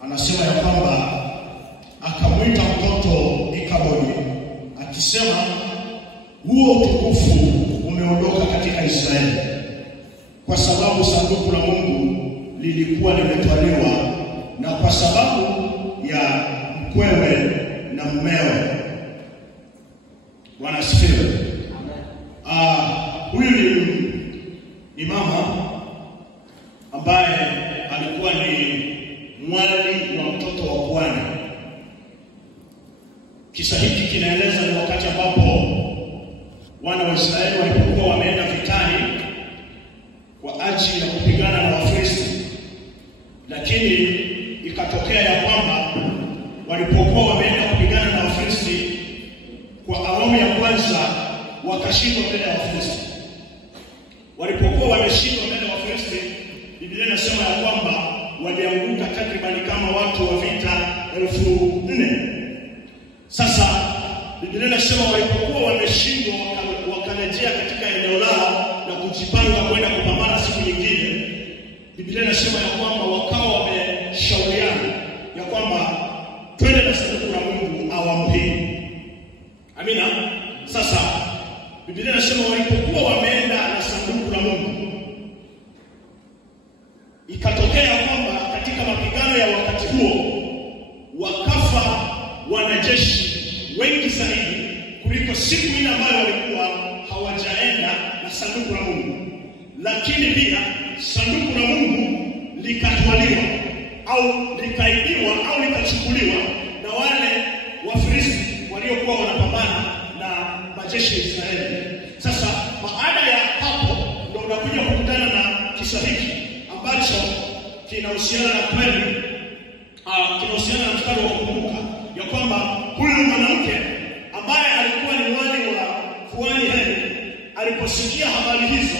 Anasema ya kwamba akamwita mtoto Ikabodi akisema, huo utukufu umeondoka katika Israeli, kwa sababu sanduku la Mungu lilikuwa limetwaliwa, na kwa sababu ya mkwewe na mmewe. Bwana asifiwe. Huyu ni mama ambaye alikuwa ni mwali wa mtoto wa Bwana. Kisa hiki kinaeleza ni wakati ambapo wana wa Israeli walipokuwa wameenda vitani kwa ajili ya kupigana na Wafilisti, lakini ikatokea ya kwamba walipokuwa wameenda kupigana na Wafilisti kwa awamu ya kwanza wakashindwa mbele ya Wafilisti. Walipokuwa wameshindwa mbele ya Wafilisti, Biblia inasema ya kwamba walianguka takribani kama watu wa vita 4,000. Sasa Biblia inasema walipokuwa wameshindwa wakarejea katika eneo lao na kujipanga kwenda kupambana siku nyingine. Biblia inasema ya kwamba wakawa wameshauriana ya kwamba twende na sanduku la Mungu awamu hii. Amina. Sasa Biblia inasema walipokuwa wameenda na sanduku la Mungu, ikatokea kwamba katika mapigano ya wakati huo wakafa wanajeshi wengi zaidi kuliko siku ile ambayo walikuwa hawajaenda na sanduku la Mungu. Lakini pia sanduku la Mungu likatwaliwa au likaibiwa au likachukuliwa na wale Wafilisti waliokuwa wanapambana na majeshi ya Israeli. Sasa baada ya hapo ndio unakuja kukutana na kisa hiki ambacho kinahusiana na kweli, kinahusiana na mstari wa kukumbuka ya kwamba huyu mwanamke ambaye alikuwa ni mwali wa kuhani Eli aliposikia habari hizo,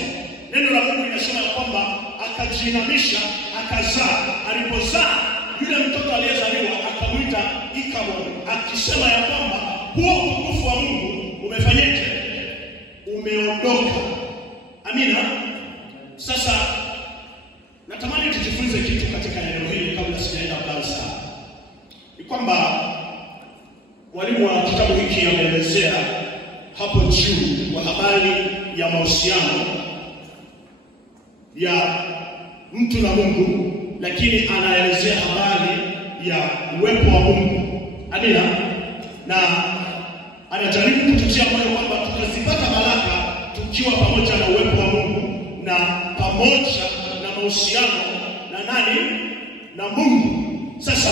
neno la Mungu linasema ya kwamba akajinamisha, akazaa. Alipozaa yule mtoto aliyezaliwa akamwita Ikabodi akisema ya kwamba huo utukufu wa Mungu umefanyaje? Umeondoka. Amina. Sasa natamani tujifunze kitu katika eneo hili kabla sijaenda mbali sana. Ni kwamba walimu wa kitabu hiki wameelezea hapo juu kwa habari ya mahusiano ya mtu na Mungu, lakini anaelezea habari ya uwepo wa Mungu. Amina. Na anajaribu kututia moyo kwamba tutazipata baraka tukiwa pamoja na uwepo wa Mungu na pamoja na mahusiano na nani? Na Mungu. Sasa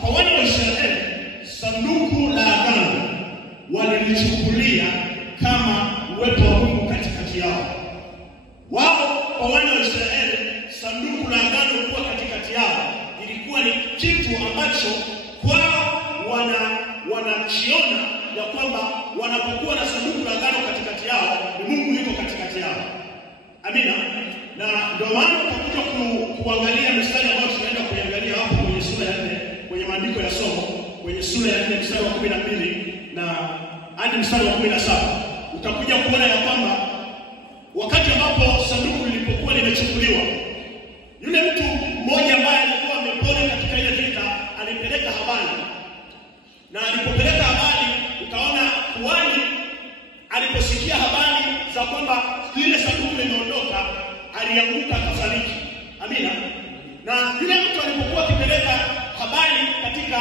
kwa wana wa Israeli, sanduku la agano walilichukulia kama uwepo wa Mungu katikati yao. Wao kwa wana wa Israeli, sanduku la agano kuwa katikati yao ilikuwa ni kitu ambacho kwao wanakiona ya kwamba wanapokuwa na sanduku la agano katikati yao, ni Mungu yuko katikati yao. Amina. Na ndio maana tutakuja kuangalia mstari ambao tunaenda kuangalia hapo kwenye sura ya 4 kwenye maandiko ya somo, kwenye sura ya 4 mstari wa 12 na hadi mstari wa 17. Utakuja kuona ya kwamba wakati ambapo sanduku lilipokuwa limechukuliwa, yule mtu mmoja ambaye alikuwa amepona katika ile vita alipeleka habari. Na alipopeleka habari, utaona kuhani aliposikia habari za kwamba ile sanduku limeondoka, alianguka akafariki. Amina. Na yule mtu alipokuwa akipeleka habari katika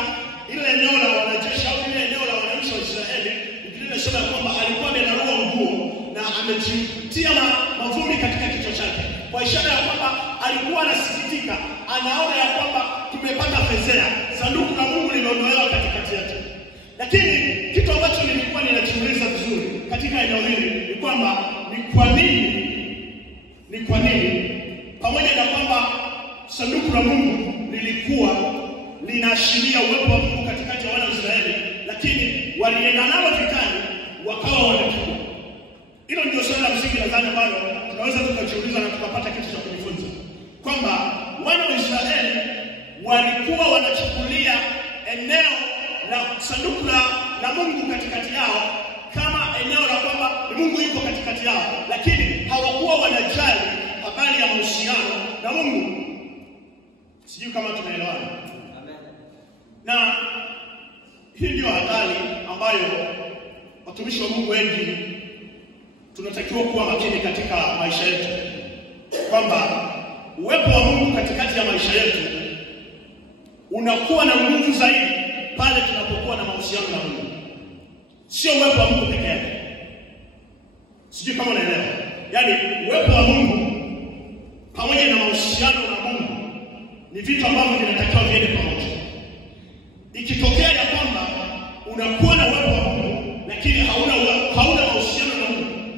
ile eneo la wanajeshi au ile eneo la wananchi wa Israeli, Biblia inasema kwamba alikuwa amelarua nguo na amejitia mavumbi katika kichwa chake, kwa ishara ya kwamba alikuwa anasikitika, anaona ya kwamba tumepata fezea, sanduku la Mungu limeondolewa katikati yetu. Lakini kitu ambacho nilikuwa ninajiuliza vizuri katika eneo hili ni kwamba ni kwa nini pamoja na kwamba sanduku la Mungu lilikuwa linaashiria uwepo wa Mungu katikati ya wana wa Israeli, lakini walienda nalo vitani wakawa wanatua. Hilo ndio swali la msingi nadhani ambalo tunaweza tukajiuliza na tukapata kitu cha kujifunza, kwamba wana wa Israeli walikuwa wanachukulia eneo la sanduku la Mungu katikati yao kama eneo la kwamba Mungu yuko katikati yao, lakini hawakuwa wanajali habari ya mahusiano na Mungu. Sijui kama tunaelewana. Na hii ndio hatari ambayo watumishi wa Mungu wengi tunatakiwa kuwa makini katika maisha yetu, kwamba uwepo wa Mungu katikati ya maisha yetu unakuwa na nguvu zaidi pale tunapokuwa na mahusiano na Mungu. Sio uwepo wa Mungu pekee yake. Sijui kama unaelewa. Yaani uwepo wa Mungu pamoja na mahusiano na Mungu ni vitu ambavyo vinatakiwa viende pamoja. Ikitokea ya kwamba unakuwa na uwepo wa Mungu lakini hauna mahusiano na Mungu,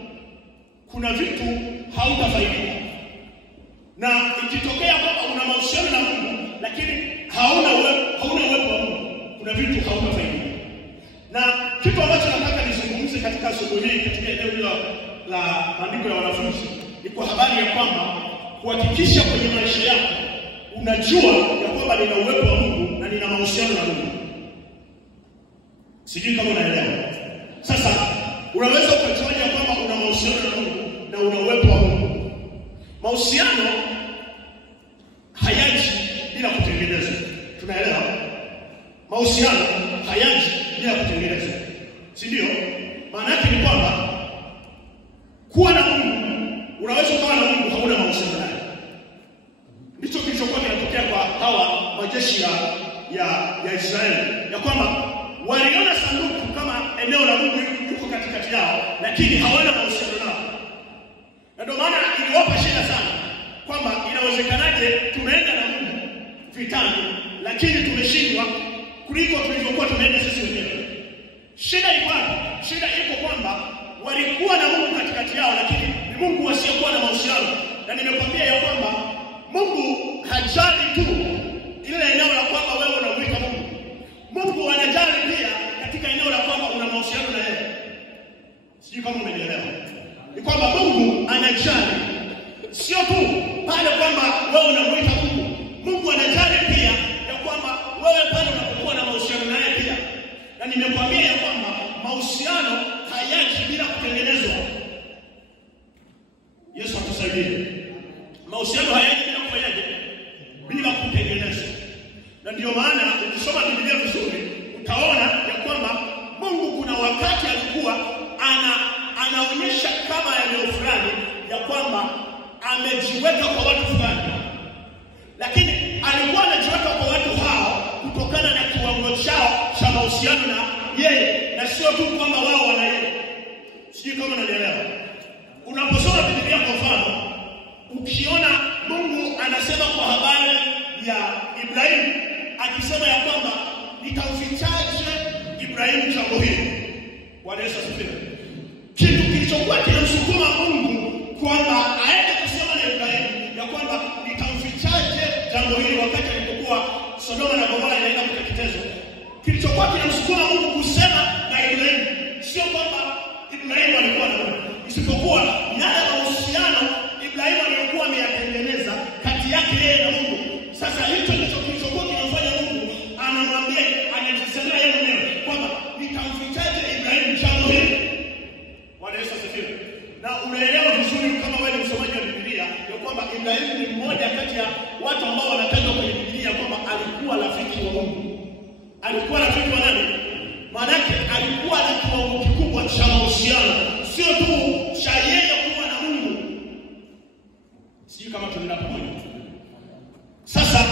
kuna vitu hautafaidika. Na ikitokea kwamba una mahusiano na Mungu lakini hauna uwepo wa Mungu, kuna vitu hautafaidika. Na kitu ambacho nataka nizungumze katika somo hili katika eneo la maandiko ya wanafunzi ni kwa habari ya kwamba kuhakikisha kwenye maisha yako unajua ya kwamba nina uwepo wa Mungu na nina mahusiano na Mungu. Sijui kama unaelewa. Sasa unaweza kujuaje kwamba una mahusiano na Mungu na una uwepo wa Mungu? Mahusiano hayaji bila kutengenezwa. Tunaelewa? Mahusiano hayaji bila kutengenezwa. Si ndio? Maana yake ni kwamba kuwa na Mungu, unaweza kuwa na Mungu hauna mahusiano naye. Ndicho kilichokuwa kinatokea kwa hawa majeshi ya Israeli, ya kwamba waliona sanduku kama eneo la Mungu yuko katikati yao, lakini hawana mahusiano nao. Na ndio maana iliwapa shida sana kwamba inawezekanaje tumeenda na Mungu vitani lakini tumeshindwa kuliko tulivyokuwa tumeenda sisi wenyewe. Shida iko wapi? Shida iko kwamba walikuwa na Mungu katikati yao lakini ni Mungu wasiokuwa na mahusiano. Na nimekwambia ya kwamba Mungu hajali tu ile eneo la kwamba wewe unamuita Mungu. Mungu anajali pia katika eneo la kwamba una mahusiano na yeye. Sijui kama umenielewa. Ni kwamba Mungu anajali sio tu pale kwamba wewe unamuita Mungu. Mungu anajali pia ya kwamba wewe pale unapokuwa na mahusiano na yeye pia. Na nimekwambia ya kwamba mahusiano hayaji bila kutengenezwa. Yesu atusaidie. Mahusiano hayaji bila kutengenezwa. Na ndio maana ukisoma Biblia vizuri utaona ya kwamba Mungu kuna wakati alikuwa anaonyesha kama eneo fulani ya kwamba amejiweka kwa watu fulani. Lakini alikuwa anajiweka kwa watu hao kutokana na kiwango chao cha mahusiano na yeye, na sio tu kwamba wao wana yeye. Sijui kama unanielewa. Unaposoma Biblia kwa mfano, ukiona Mungu anasema kwa habari ya Ibrahimu akisema ya kwamba nitamfichaje Ibrahimu jambo hili. Bwana Yesu asifiwe. Kitu kilichokuwa kinamsukuma Mungu kwamba aende kusema na Ibrahimu ya kwamba nitamfichaje jambo hili wakati alipokuwa Sodoma na Gomora inaenda kuteketezwa. Kilichokuwa kinamsukuma Mungu kusema na Ibrahimu sio kwamba Ibrahimu alikuwa na Mungu, isipokuwa yale mahusiano Ibrahimu alikuwa ameyatengeneza kati yake yeye na Mungu. Sasa hicho ndicho kilichokuwa kinafanya Mungu anamwambia, anajisema yeye mwenyewe kwamba nitamfichaje Ibrahimu jambo hili. Bwana Yesu asifiwe. Na unaelewa vizuri kama wewe ni msomaji wa Biblia ya kwamba Ibrahimu ni mmoja kati ya watu ambao wanatajwa kwenye Biblia kwamba alikuwa rafiki wa Mungu. Alikuwa rafiki wa nani? Maana yake alikuwa na kiwango kikubwa cha mahusiano, sio tu cha yeye kuwa na Mungu. Sijui kama tunaenda pamoja. Sasa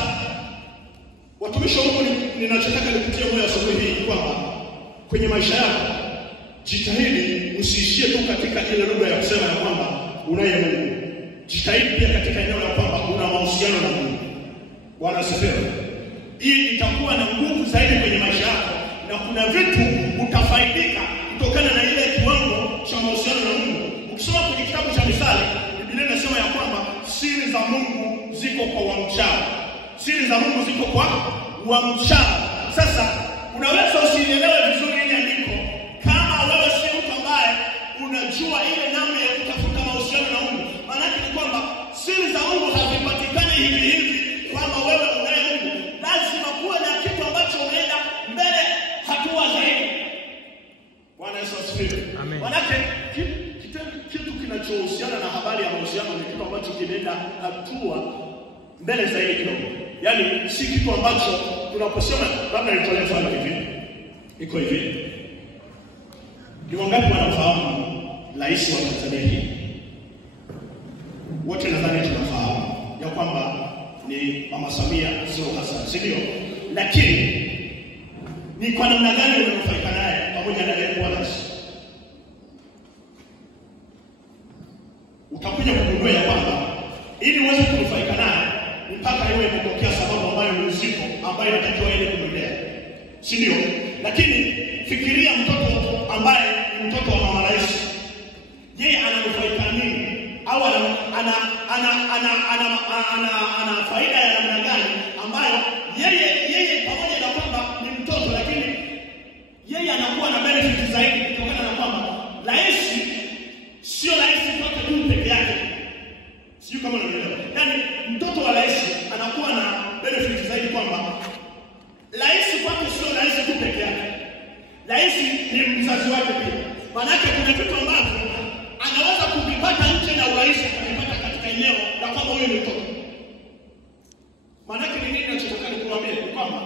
watumishi wa Mungu, ninachotaka nikutie moyo asubuhi hii kwamba kwenye maisha yako jitahidi usiishie tu katika ile lugha ya kusema ya kwamba unaye Mungu. Jitahidi pia katika eneo la kwamba una mahusiano na Mungu. Bwana asifiwe. Hii itakuwa na nguvu zaidi kwenye maisha yako, na kuna vitu utafaidika kutokana na ile kiwango cha mahusiano na Mungu. Ukisoma kwenye kitabu cha Mithali, Biblia inasema ya kwamba siri za Mungu ziko kwa wamchao. Siri za Mungu ziko kwa wamchao. Sasa unaweza usielewe vizuri ile andiko kama wewe si mtu ambaye unajua ile namna ya kutafuta mahusiano na Mungu. Maana ni kwamba siri za Mungu hazipatikani hivi hivi kwamba wewe unaye Mungu. Lazima kuwe na kitu ambacho unaenda mbele hatua zaidi. Bwana Yesu asifiwe. Maana kitu kinachohusiana na habari ya mahusiano ni kitu ambacho kinaenda hatua mbele zaidi kidogo. Yaani si kitu ambacho tunaposema. Labda nitolee mfano hivi. Iko hivi. Ni wangapi wanafahamu rais wa Tanzania hii? Wote nadhani tunafahamu ya kwamba ni Mama Samia Suluhu Hassan, si ndio? Lakini ni kwa namna gani unanufaika naye pamoja na yeye kuwa rais? Utakuja kugundua ya kwamba ili uweze kunufaika naye mpaka iwe imetokea sababu ambayo ni uzito ambayo inatakiwa yeye kumlea, si ndio? Lakini fikiria mtoto ambaye ni mtoto wa mama rais, yeye ananufaika nini? Au ana faida ya namna gani ambayo yeye pamoja na kwamba ni mtoto, lakini yeye anakuwa na benefit zaidi kutokana na kwamba rais sio rais kwake tu peke yake. Sio kama unaelewa. Yaani mtoto wa rais anakuwa na benefit zaidi kwamba rais kwake sio rais tu peke yake. Rais ni mzazi wake pia. Maana yake kuna vitu ambavyo anaweza kuvipata nje na urais akivipata katika eneo la kwamba huyo ni mtoto. Maana yake ni nini ninachotaka kukuambia? Kwamba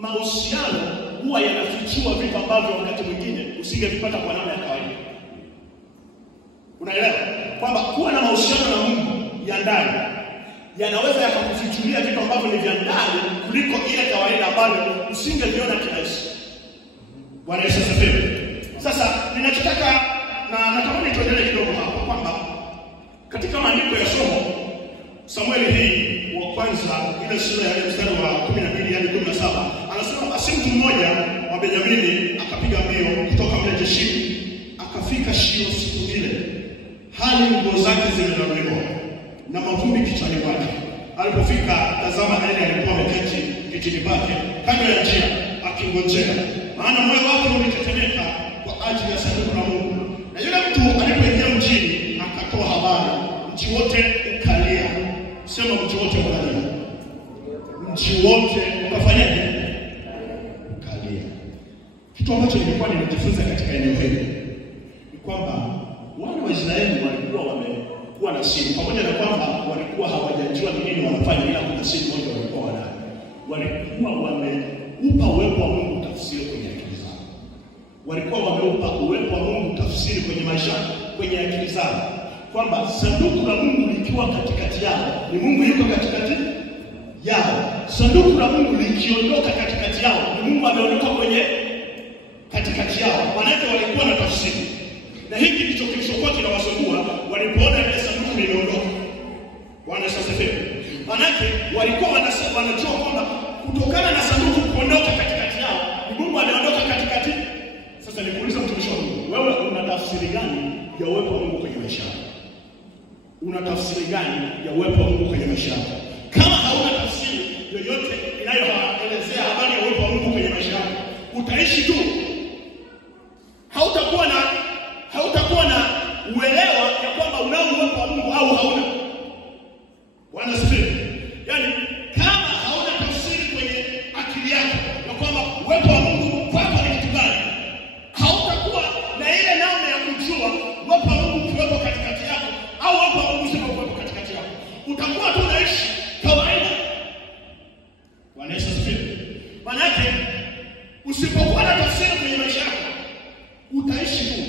mahusiano huwa yanafichua vitu ambavyo wakati mwingine usingevipata kwa namna ya kawaida. Unaelewa? Kwamba kuwa na mahusiano na Mungu ya ndani yanaweza yakakufichulia vitu ambavyo ni vya ndani kuliko ile kawaida ambayo usingeviona kirahisi. Bwana Yesu asifiwe. Sasa ninachotaka na natamani tuendelee kidogo hapa kwamba katika maandiko ya somo Samueli hii wa kwanza ile sura ya mstari wa 12 hadi 17 anasema basi mtu mmoja wa Benyamini akapiga mbio kutoka mle jeshini akafika Shilo siku ile, hali nguo zake zimeraruliwa na mavumbi kichwani mwake. Alipofika, tazama, Eli alikuwa ameketi kitini pake kando ya njia akingojea, maana moyo wake ulitetemeka kwa ajili ya sanduku la Mungu. Na yule mtu alipoingia mjini akatoa habari, mji wote ukalia. Sema mji wote ukalia. Mji wote ukafanyaje? Ukalia. Kitu ambacho nilikuwa ninajifunza katika eneo hili ni kwamba wana wa Israeli walikuwa wamekuwa na siri, pamoja na kwamba walikuwa hawajajua ni nini wanafanya, ila kuna siri moja walikuwa wanayo. Walikuwa wameupa uwepo wa Mungu tafsiri kwenye akili zao. Walikuwa wameupa uwepo wa Mungu tafsiri kwenye maisha, kwenye akili zao, kwamba sanduku la Mungu likiwa katikati yao, ni Mungu yuko katikati yao. Sanduku la Mungu likiondoka katikati yao, ni Mungu ameondoka kwenye katikati yao. Wanawake walikuwa na tafsiri. Na hiki ndicho kilichokuwa kinawasumbua walipoona ile sanduku limeondoka. Bwana asifiwe. Manake walikuwa wanajua kwamba kutokana na sanduku kuondoka katikati yao, ni Mungu ameondoka katikati. Sasa nikuuliza mtumishi wa Mungu, wewe una tafsiri gani ya uwepo wa Mungu kwenye maisha yako? Una tafsiri gani ya uwepo wa Mungu kwenye maisha yako? Kama hauna tafsiri yoyote inayoelezea habari ya uwepo wa Mungu kwenye maisha yako, utaishi tu. Hautakuwa na uelewa ya kwamba unao uwepo wa Mungu au hauna. Bwana asifiwe. Yaani kama hauna tafsiri kwenye akili yako ya kwamba uwepo wa Mungu kwako ni kitu gani, hautakuwa na ile namna ya kujua uwepo wa Mungu ukiwepo katikati yako au uwepo wa Mungu usipokuwepo katikati yako. Utakuwa tu unaishi kawaida. Bwana asifiwe. Maana usipokuwa na tafsiri kwenye maisha yako, utaishi tu.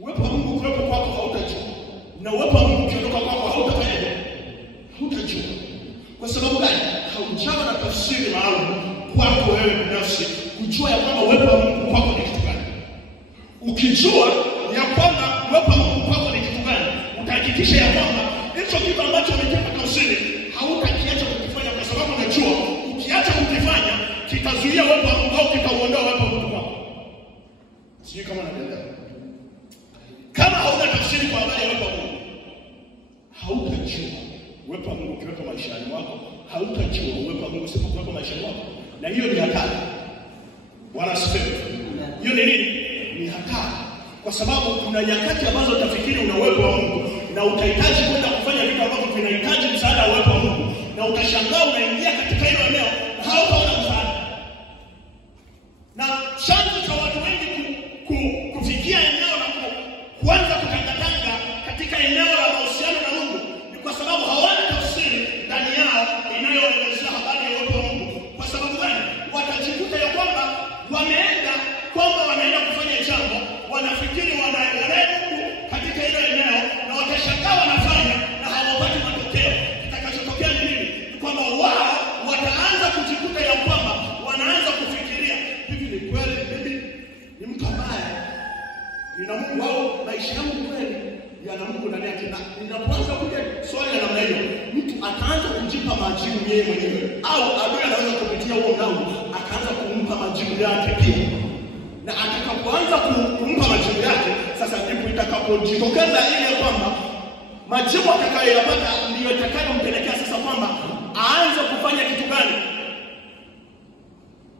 Uwepo wa Mungu ukiwepo kwako hautajua, na uwepo wa Mungu ukiondoka kwako hautafanyaje? Hautajua. Kwa sababu gani? Haujawa na tafsiri maalum kwako wewe binafsi kujua ya kwamba uwepo wa Mungu kwako ni kitu gani. Ukijua ya kwamba uwepo wa Mungu kwako ni kitu gani, utahakikisha ya kwamba hicho kitu ambacho umekipa tafsiri hautakiacha kukifanya, kwa sababu unajua ukiacha kukifanya kitazuia uwepo wa Mungu au kitauondoa uwepo wa Mungu kwako. Sio kama unaelewa. Kama hauna tafsiri kwa habari ya uwepo wa Mungu, hautajua uwepo wa Mungu ukiwepo maishani mwako, hautajua uwepo wa Mungu usipokuwepo maishani mwako. Na hiyo ni hatari. Bwana asifiwe. Hiyo ni nini? Ni hatari. Kwa sababu kuna nyakati ambazo utafikiri una uwepo wa Mungu na utahitaji kwenda kufanya vitu ambavyo vinahitaji msaada wa uwepo wa Mungu, na utashangaa unaingia katika hilo eneo na hautaona msaada. Na chanzo cha watu wengi kufikia eneo la kuanza kutangatanga katika eneo la mahusiano na Mungu ni kwa sababu hawana tafsiri ndani yao inayoelezea habari ya Ninapoanza kuja swali la namna hiyo, mtu ataanza kujipa majibu yeye mwenyewe, au adui anaweza kupitia huo mlango akaanza kumpa majibu yake pia. Na atakapoanza kumpa majibu yake, sasa ndipo itakapojitokeza ile kwamba majibu atakayoyapata ndio itakayompelekea sasa kwamba aanze kufanya kitu gani.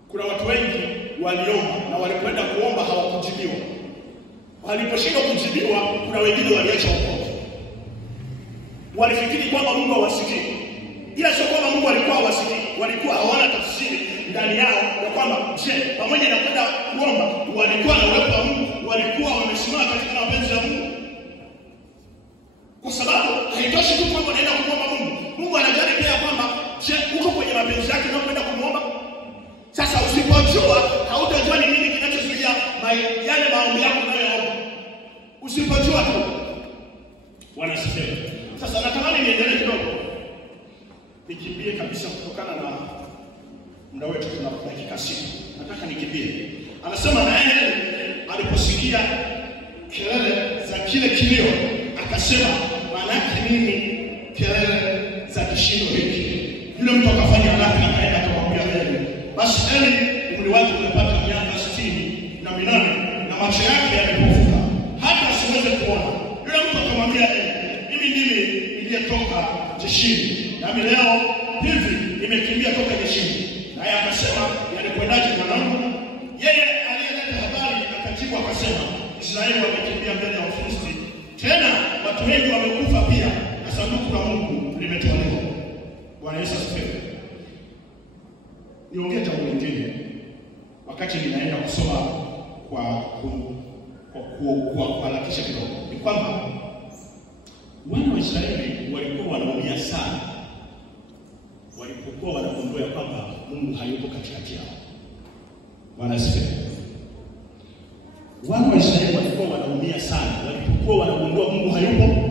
Kuna watu wengi waliomba na walikwenda kuomba hawakujibiwa. Waliposhindwa kujibiwa, kuna wengine waliacha wokovu. Walifikiri kwamba Mungu hawasikii. Ila sio kwamba Mungu alikuwa hawasikii, walikuwa hawana tafsiri ndani yao ya kwamba pamoja na kwenda kuomba walikuwa na uwepo wa Mungu, walikuwa wamesimama katika mapenzi ya Mungu. Kwa sababu haitoshi tu kwamba unaenda kuomba Mungu. Mungu anajali pia kwamba uko kwenye mapenzi yake na kwenda kumwomba. Sasa usipojua, hautajua ni nini kinachozuia yale maombi yako unayoomba. Usipojua tu wanasikia. Sasa natamani niendelee kidogo. Nikimbie kabisa kutokana na muda wetu, tuna dakika 6. Nataka nikimbie. Anasema naye aliposikia kelele za kile kilio akasema, maana yake nini kelele za kishindo hiki? Yule mtu akafanya haraka akaenda akamwambia Eli. Basi Eli umri wake umepata miaka 68 na macho yake yamepofuka hata asiweze kuona. Yule mtu akamwambia Eli, mimi ndimi niliyetoka jeshini, nami leo hivi nimekimbia toka jeshini. Naye akasema, yalikwendaje mwanangu? Yeye aliyeleta habari akajibu akasema, Israeli wamekimbia mbele ya Wafilisti, tena watu wengi wamekufa pia, na sanduku la Mungu limetolewa. Bwana Yesu asifiwe. Niongee jambo lingine wakati ninaenda kusoma kwa kuharakisha kidogo. Ni kwamba wana wa Israeli walikuwa wanaumia sana walipokuwa wanagundua kwamba Mungu hayupo katikati yao. Bwana asifiwe. Wana wa Israeli walikuwa wanaumia sana walipokuwa wanagundua Mungu hayupo.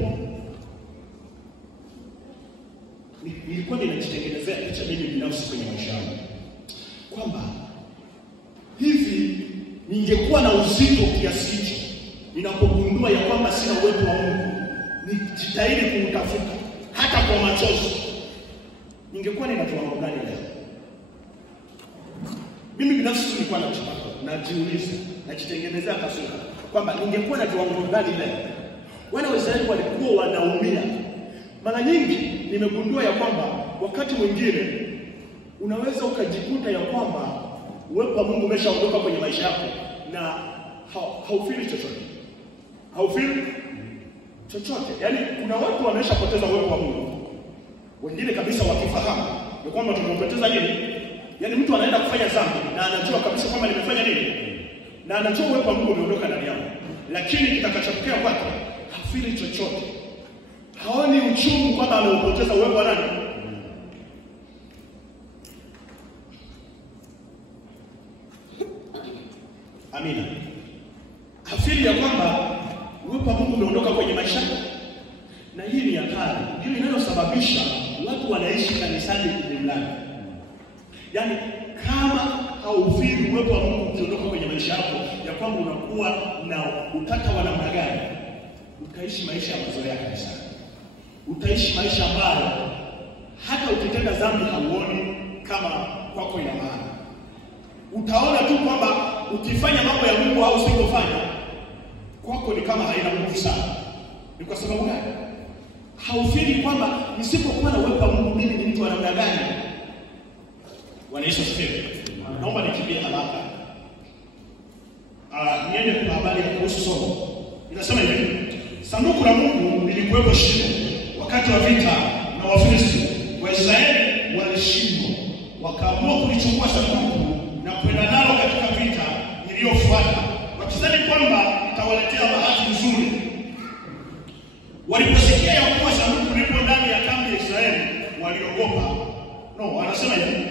Nilikuwa ninajitengenezea picha mimi binafsi kwenye maisha yangu kwamba hivi ningekuwa na uzito kiasi hicho ninapogundua ya kwamba sina uwepo wa Mungu, nijitahidi kumtafuta hata kwa machozi, ningekuwa nina kiwango gani leo? Mimi binafsi nilikuwa najiuliza, najitengenezea taswira kwamba ningekuwa na kiwango gani leo. Wana wa Israeli walikuwa wanaumia. Mara nyingi nimegundua ya kwamba wakati mwingine unaweza ukajikuta ya kwamba uwepo wa Mungu umeshaondoka kwenye maisha yako na haufili chochote. Haufili chochote. Yaani kuna watu wameshapoteza uwepo wa Mungu. Wengine kabisa wakifahamu ya kwamba tumepoteza nini? Yaani mtu anaenda kufanya dhambi na anajua kabisa kwamba nimefanya nini? Na anajua uwepo wa Mungu umeondoka ndani yake. Lakini kitakachotokea kwake hafili chochote. Haoni uchungu kwamba ameupoteza uwepo wa nani? Amina. Hafili ya kwamba uwepo wa Mungu umeondoka kwenye maisha yake. Na hii ni hatari. Hili inayosababisha watu wanaishi kanisani kimlani. Yaani kama haufili uwepo wa Mungu ukiondoka kwenye maisha yako, ya kwamba unakuwa na utata wa namna gani? Utaishi maisha ya mazoea kanisani. Utaishi maisha ambayo hata ukitenda dhambi hauoni kama kwako ina maana. Utaona tu kwamba ukifanya mambo ya Mungu au usipofanya kwako ni kama haina nguvu sana. Ni kwa sababu gani? Haufili kwamba nisipokuwa na uwepo wa Mungu mimi ni mtu wa namna gani? Bwana Yesu asifiwe. Naomba nikimbie haraka. Niende kwa habari ya kuhusu somo. Inasema hivi, sanduku la Mungu lilikuwepo Shilo wakati wa vita na Wafilisti. Waisraeli walishindwa, wakaamua kulichukua sanduku na kwenda nalo katika vita iliyofuata, wakidhani kwamba itawaletea bahati nzuri. Waliposikia ya kuwa sanduku lipo ndani ya kambi ya Israeli, waliogopa. Anasema hivi,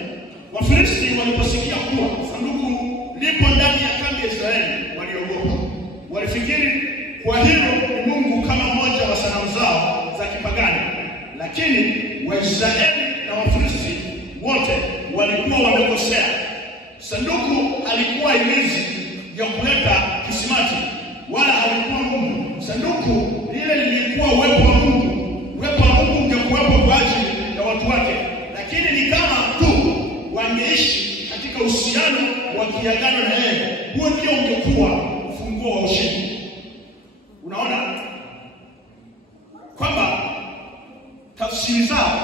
Wafilisti waliposikia kuwa sanduku lipo ndani ya kambi ya Israeli, waliogopa. Walifikiri kwa hilo ni Mungu kama mmoja wa sanamu zao za kipagani. Lakini Waisraeli na Wafilisti wote walikuwa wamekosea. Sanduku halikuwa ilizi ya kuleta kisimati, wala halikuwa Mungu. Sanduku lile lilikuwa uwepo wa Mungu uhusiano wa kiagano na yeye, huo ndio ungekuwa ufunguo wa ushindi. Unaona kwamba tafsiri zao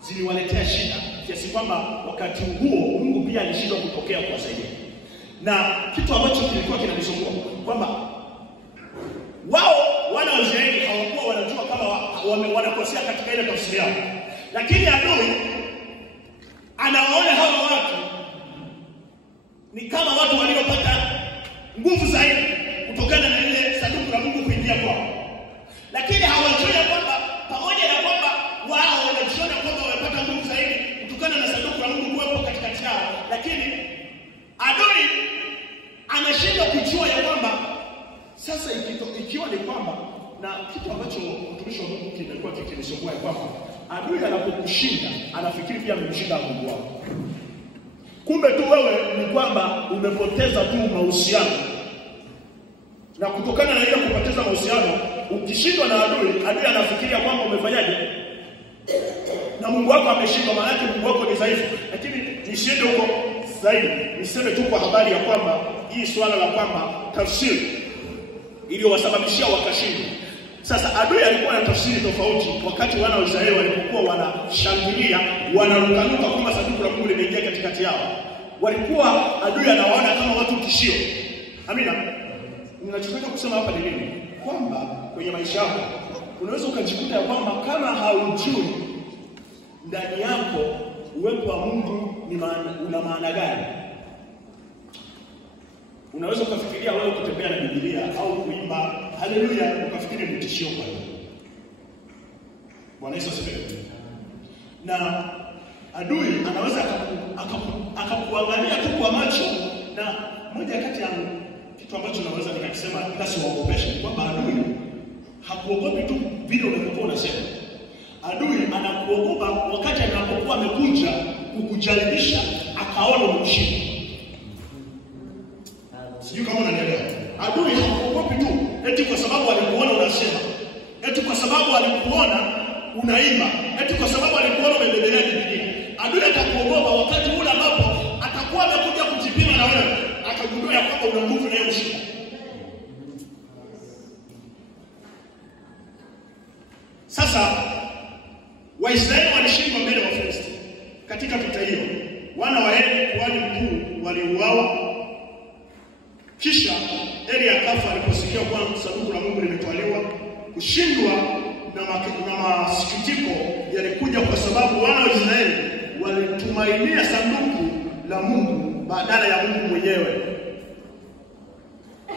ziliwaletea shida kiasi kwamba wakati huo Mungu pia alishindwa kutokea kuwasaidia. Na kitu ambacho kilikuwa kinamsumbua kwamba wao wana wa Israeli hawakuwa wanajua kama wanakosea katika ile tafsiri yao, lakini adui anawaona hawa watu ni kama watu waliopata nguvu zaidi kutokana na ile sanduku la Mungu kuingia kwao. Lakini hawajui kwamba pamoja na kwamba wao wanajiona kwamba wamepata nguvu zaidi kutokana na sanduku la Mungu kuwepo katikati yao, lakini adui anashindwa kujua ya kwamba sasa ikiwa ni kwamba, na kitu ambacho mtumishi wa Mungu kimekuwa kikinisogea ya kwamba adui anapokushinda anafikiri pia amemshinda Mungu wako. Kumbe tu wewe ni kwamba umepoteza tu mahusiano. Na kutokana na ile kupoteza mahusiano, ukishindwa na adui anafikiria kwamba umefanyaje? Na Mungu wako ameshindwa, maana yake Mungu wako ni dhaifu. Lakini nisiende huko zaidi, niseme tu kwa habari ya kwamba hii swala la kwamba tafsiri iliyowasababishia wakashindwa. Sasa adui alikuwa na tafsiri tofauti wakati wana wa Israeli walipokuwa wanashangilia, wanarukaruka kama sanduku la Mungu limeingia katikati yao. Walikuwa adui anawaona kama watu tishio. Amina. Ninachotaka kusema hapa ni nini? Kwamba kwenye maisha yako unaweza ukajikuta kwamba kama haujui ndani yako uwepo wa Mungu una maana gani. Unaweza ukafikiria wewe kutembea na Biblia au kuimba haleluya ukafikiri ni tishio kwa hiyo. Bwana Yesu asifiwe. Na adui anaweza akakuangalia tu kwa macho, na moja kati ya kitu ambacho naweza nikasema nikasiwaogopesha kwamba adui hakuogopi tu vile unapokuwa unasema. Adui anakuogopa wakati anapokuwa amekuja kukujaribisha akaona umshindi. Sijui kama unanielewa. Adui hakuogopi tu eti kwa sababu alikuona unasema, eti kwa sababu alikuona unaimba, eti kwa sababu alikuona umebebelea Biblia. Adui atakuogopa wakati ule ambapo atakuwa amekuja kujipima na wewe, akagundua kwamba una nguvu na yeye ushinda. Sasa Waisraeli walishindwa mbele ya Wafilisti katika vita hiyo. Wana wa Eli kuhani mkuu waliuawa. Kisha Eli akafa aliposikia kwamba sanduku la Mungu limetwaliwa. Kushindwa na masikitiko yalikuja kwa sababu wana wa Israeli walitumainia sanduku la Mungu badala ya Mungu mwenyewe.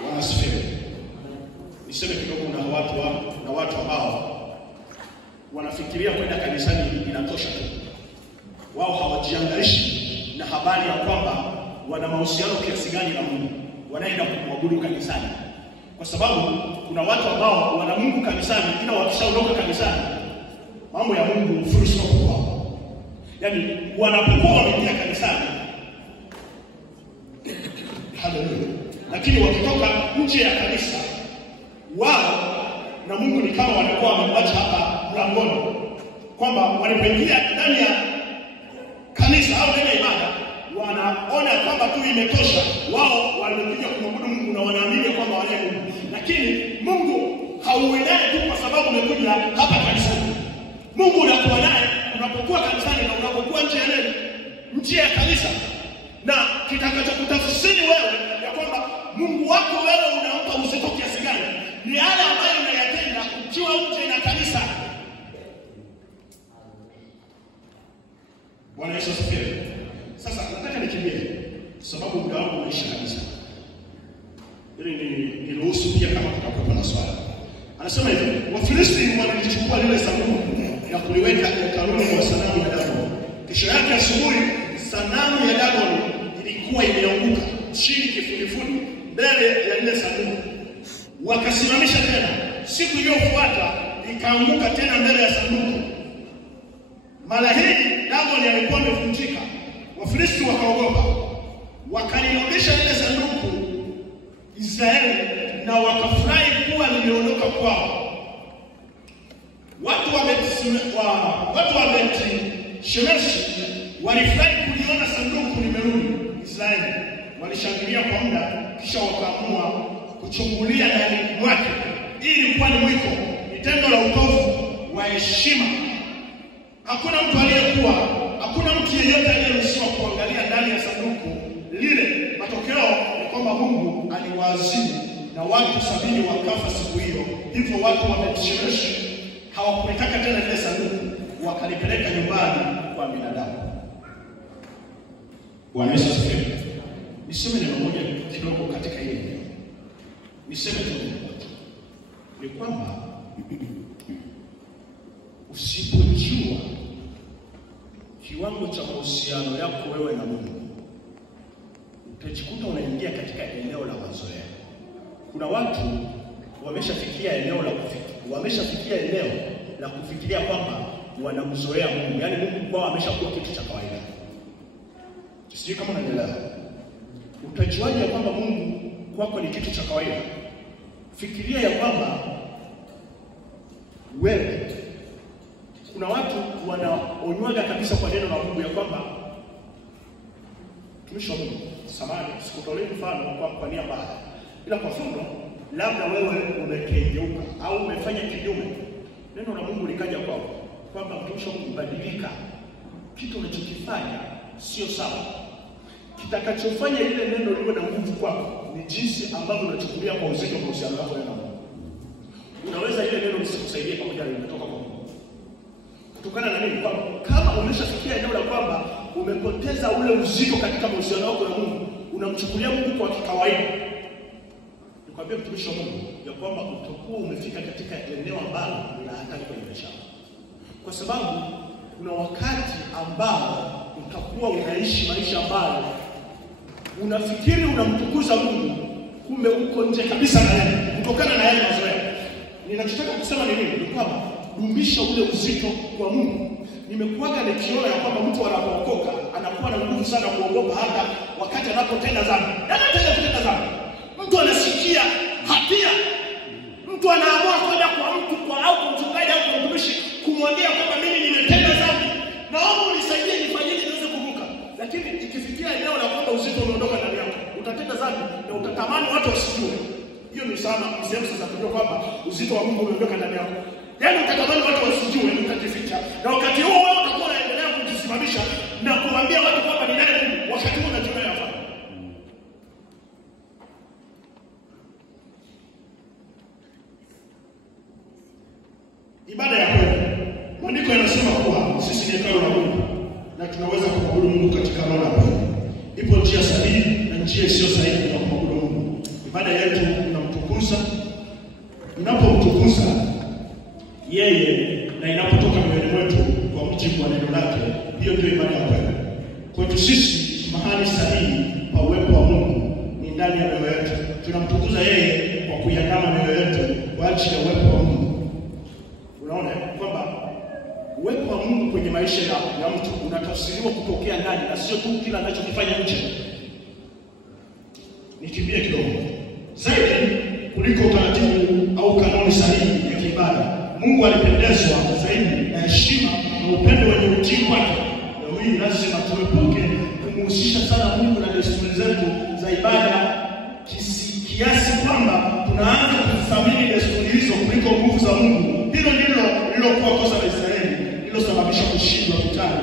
Wanasifiwe. Niseme kidogo na watu ambao wanafikiria kwenda kanisani inatosha tu. Wao hawajiangalishi na habari ya kwamba wana mahusiano kiasi gani na Mungu. Wanaenda kumwabudu kanisani. Kwa sababu kuna watu ambao wana Mungu kanisani, ila wakishaondoka kanisani mambo ya Mungu full stop kwao. Yaani wanapokuwa wameingia kanisani haleluya, lakini wakitoka nje ya kanisa wao na Mungu ni kama wanakuwa wamemwacha hapa mlangoni, kwamba walipoingia ndani ya kanisa au ndani ya ibada wanaona kwamba tu imetosha. Wao walikuja kumwabudu Mungu na wanaamini kwamba wanaye Mungu. Lakini Mungu hauendaye tu kwa sababu umekuja hapa kanisani. Mungu unakuwa naye unapokuwa kanisani na unapokuwa nje ya kanisa. Na kitakachokutafsiri wewe ya kwamba Mungu wako wewe unampa uzito kiasi gani ni yale ambayo unayatenda ukiwa nje na kanisa. Bwana Yesu asifiwe. Sasa nataka nikimbie sababu muda wangu unaisha kabisa. Ili niruhusu pia kama tutakuwa na swali. Anasema hivi, Wafilisti walichukua lile sanduku na kuliweka hekaluni mwa sanamu ya Dagoni. Kesho yake asubuhi sanamu ya Dagoni ilikuwa imeanguka chini kifudifudi mbele ya ile sanduku. Wakasimamisha tena. Siku iliyofuata ikaanguka tena mbele ya sanduku. Mara hii Dagoni alikuwa amevunjika. Wafilisti wakaogopa. Wakalirudisha ile sanduku Israeli na wakafurahi kuwa limeondoka kwao. Watu wa Beth-Shemeshi walifurahi kuliona sanduku limerudi. Israeli walishangilia kwa muda, kisha wakaamua kuchungulia ndani mwake. Hii ilikuwa ni mwiko, ni tendo la utovu wa heshima. Hakuna mtu yeyote aliyeruhusiwa kuangalia ndani ya sanduku lile. Matokeo ni kwamba Mungu aliwaadhibu na watu 70 wakafa siku hiyo. Hivyo watu wa Beth-Shemesh hawakulitaka tena lile sanduku, wakalipeleka nyumbani kwa binadamu. Bwana Yesu asifiwe. Niseme neno moja kidogo katika hili. Niseme tu ni kwamba usipojua kiwango cha mahusiano yako wewe na Mungu, utajikuta unaingia katika eneo la mazoea. Kuna watu wameshafikia eneo la kufikiria kwamba wanamzoea Mungu. Yaani Mungu kwao ameshakuwa kitu cha kawaida. Sijui kama unanielewa. Utajuaje kwamba Mungu kwako ni kitu cha kawaida? Fikiria ya kwamba wewe, kuna watu wanaonywaga kabisa kwa neno la Mungu ya kwamba tumishi wa Mungu, samahani sikutolea mfano kwa nia mbaya, ila kwa mfano labda wewe umekengeuka au umefanya kinyume, neno la Mungu likaja kwako kwamba mtumishi wa Mungu, badilika, kitu unachokifanya sio sawa. Kitakachofanya ile neno liwe na nguvu kwako ni jinsi ambavyo unachukulia kwa uzito mahusiano yako na Mungu. Unaweza ile neno lisikusaidie pamoja na limetoka kwa Mungu. Kutokana na nini? Kama umeshafikia eneo la kwamba umepoteza ule uzito katika mahusiano yako na Mungu, unamchukulia Mungu kwa kawaida, nikwambia mtumishi wa Mungu ya kwamba utakuwa umefika katika eneo ambalo ni hatari kwenye maisha. Kwa sababu kuna wakati ambao utakuwa unaishi maisha ambayo unafikiri unamtukuza Mungu, kumbe uko nje kabisa na yeye, kutokana na yale mazoea. Ninachotaka kusema ni nini? Ni kwamba dumisha ule uzito kwa Mungu. Nimekuaga nikiona ya kwamba mtu anapookoka anakuwa na nguvu sana kuogopa hata wakati anapotenda dhambi. Anataka kutenda dhambi, mtu anasikia hatia, mtu anaamua kwenda kwa mtu au kumchungaji au kumtumishi kumwambia kwamba mimi nimetenda dhambi, naomba unisaidie nifanyike niweze kuvuka. Lakini ikifikia eneo la kwamba uzito umeondoka ndani yako, utatenda dhambi na utatamani watu wasijue. Hiyo ni sana sehemu sasa kujua kwamba uzito wa Mungu umeondoka ndani yako. Yaani utatamani watu wasijue, utajificha. Na wakati huo wewe utakuwa unaendelea kujisimamisha na kuambia watu kwamba ni nani Mungu, wakati huo unajua hapa. Ibada ya kweli. Maandiko yanasema kuwa sisi ni hekalu la Mungu na tunaweza kumwabudu Mungu katika roho na kweli. Ipo njia sahihi na njia isiyo sahihi ya kumwabudu Mungu. Ibada yetu inamtukuza. Inapomtukuza yeye na inapotoka mioyoni mwetu kwa mujibu wa neno lake, hiyo ndio ibada ya kweli. Kwetu sisi mahali sahihi pa uwepo wa Mungu ni ndani ya mioyo yetu. Tunamtukuza yeye kwa kuiandama mioyo yetu kwa ajili ya uwepo wa Mungu. Unaona kwamba uwepo wa Mungu kwenye maisha ya mtu unatafsiriwa kutokea ndani na sio tu kila anachokifanya nje. Nikimbie kidogo zaidi kuliko taratibu au kanuni sahihi ya ibada. Mungu alipendezwa zaidi na heshima na upendo wenye utii wake. Leo hii lazima tuepuke kumhusisha sana Mungu na desturi zetu za ibada kiasi kwamba tunaanza kuthamini desturi hizo kuliko nguvu za Mungu. Hilo ndilo lilokuwa kosa la Israeli, lililosababisha kushindwa vitani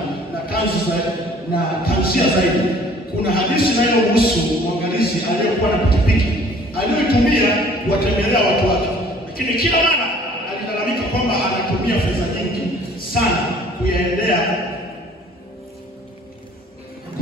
na tanzia zaidi. Kuna hadithi inayohusu mwangalizi aliyekuwa na pikipiki aliyoitumia kuwatembelea watu wake, lakini kila mara alilalamika kwamba anatumia fedha nyingi sana kuyaendea